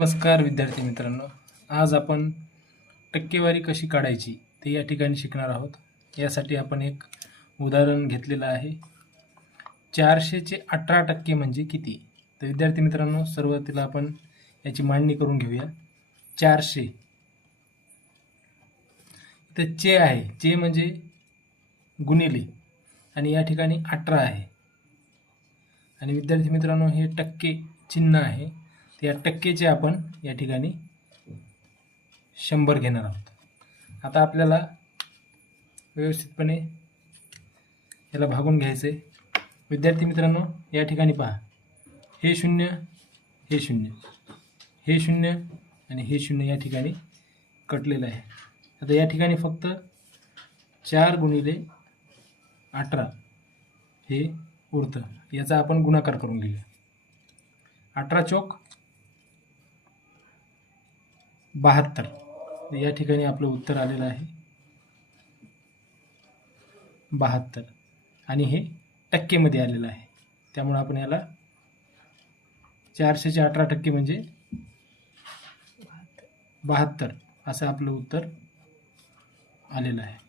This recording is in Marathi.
नमस्कार विद्यार्थी मित्रांनो. आज आपण टक्केवारी कशी काढायची ते या ठिकाणी शिकणार आहोत. यासाठी आपण एक उदाहरण घेतलेलं आहे. चारशेचे अठरा टक्के म्हणजे किती? तर विद्यार्थी मित्रांनो सुरुवातीला आपण याची मांडणी करून घेऊया. चारशे. इथं चे आहे. चे म्हणजे गुणिले. आणि या ठिकाणी अठरा आहे. आणि विद्यार्थी मित्रांनो हे टक्के चिन्ह आहे. त्या टक्केचे आपण या ठिकाणी शंभर घेणार आहोत. आता आपल्याला व्यवस्थितपणे याला भागून घ्यायचं आहे विद्यार्थी मित्रांनो या ठिकाणी पहा. हे शून्य हे शून्य. हे शून्य आणि हे शून्य या ठिकाणी कटलेलं आहे. आता या ठिकाणी फक्त चार गुणिले अठरा हे उरतं. याचा आपण गुणाकार करून घेऊया. अठरा चौक बहात्तर. या ठिकाणी आपलं उत्तर आलेलं आहे. बहात्तर. आणि हे टक्केमध्ये आलेलं आहे. त्यामुळे आपण याला चारशेचे अठरा टक्के म्हणजे बहात्तर. असं आपलं उत्तर आलेलं आहे.